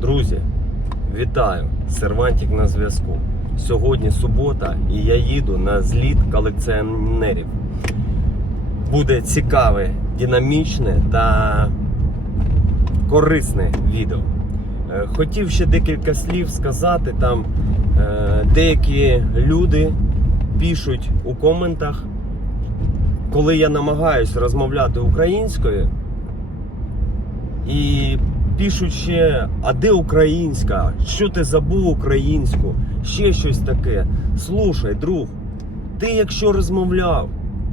Друзі, вітаю! Сервантик на зв'язку. Сьогодні субота і я їду на зліт колекціонерів. Буде цікаве, динамічне та корисне відео. Е, Хотів ще декілька слів сказати. Там е, деякі люди пишуть у коментах, коли я намагаюсь розмовляти українською, і пишуть ще, а де українська? Що ти забув українську? Ще щось таке. Слушай, друг, ти якщо розмовляв,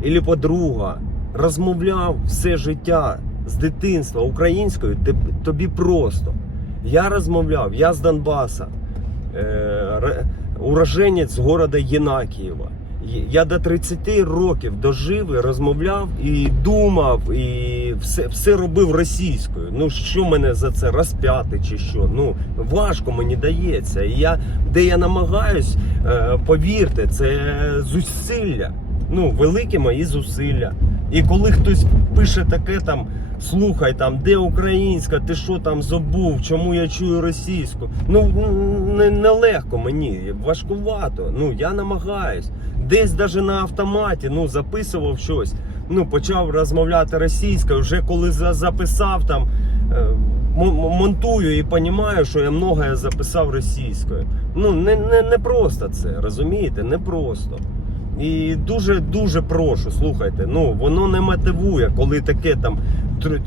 або подруга, розмовляв все життя з дитинства українською, тобі просто. Я розмовляв, я з Донбаса, е, уроженець з города Єнакієва. Я до 30 років дожив і розмовляв і думав, і все, все робив російською. Ну що мене за це розп'яти чи що? Ну важко мені дається. І я де я намагаюсь, е, повірте, це зусилля. Ну, великі мої зусилля. І коли хтось пише таке там, слухай там, де українська, ти що там забув, чому я чую російську? Ну не, нелегко мені, важкувато. Ну я намагаюсь. Десь даже на автоматі ну, записував щось. Ну, почав розмовляти російською, вже коли записав там. е, Монтую і розумію, що я многое записав російською. Ну, не, не, не просто це, розумієте? Не просто. І дуже дуже прошу, слухайте, ну воно не мотивує, коли таке там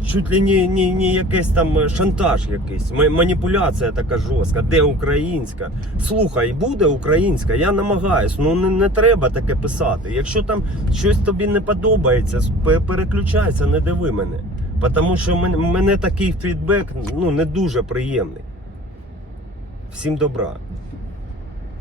чуть ли не, не, не якийсь там е, шантаж якийсь, маніпуляція така жорстка, де українська. Слухай, буде українська, я намагаюсь, ну не, не треба таке писати. Якщо там щось тобі не подобається, переключайся, не диви мене. Тому що мене, мене такий фідбек ну, не дуже приємний. Всім добра.